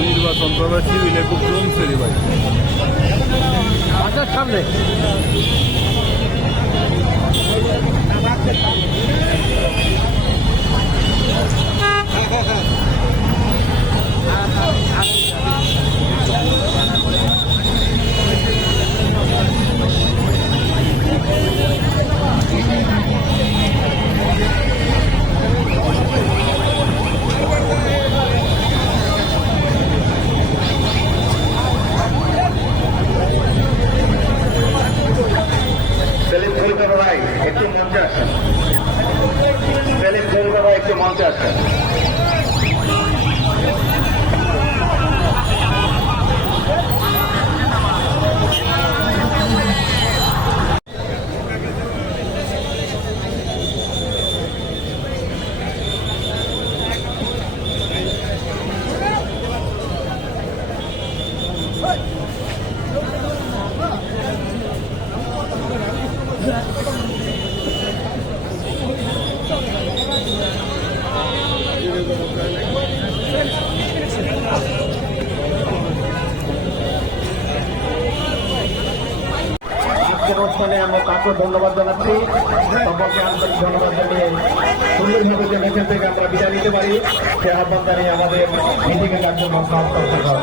নির্বাচন প্রভাব সিভিলে খুব কমছে রে ভাই সামনে। একটু মঞ্চে আসেন আজকের অনুষ্ঠানে আমরা তাকে ধন্যবাদ জানাচ্ছি। সকলকে আন্তরিক ধন্যবাদ জানিয়ে সুন্দরভাবে যে মেসেজ থেকে আমরা বিদায় নিতে পারি, সে আহ্বান জানিয়ে আমাদের মিটিংয়ের কার্যক্রম সমাপ্ত করা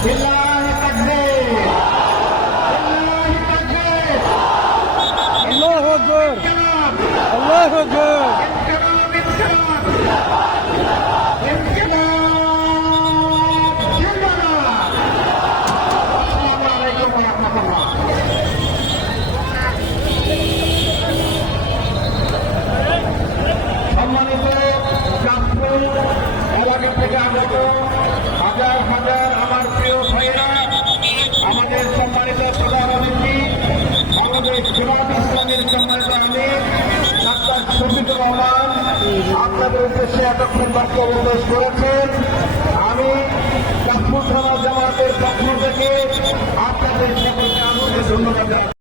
Allah Akbar! Allah Akbar! Allah Akbar! Akbar! আপনাদের উদ্দেশ্যে এতক্ষণ বক্তব্য পেশ করেছেন আমি কাশ্মীর থানা জামাতের পক্ষ থেকে আপনাদের সকলকে আন্তরিক ধন্যবাদ।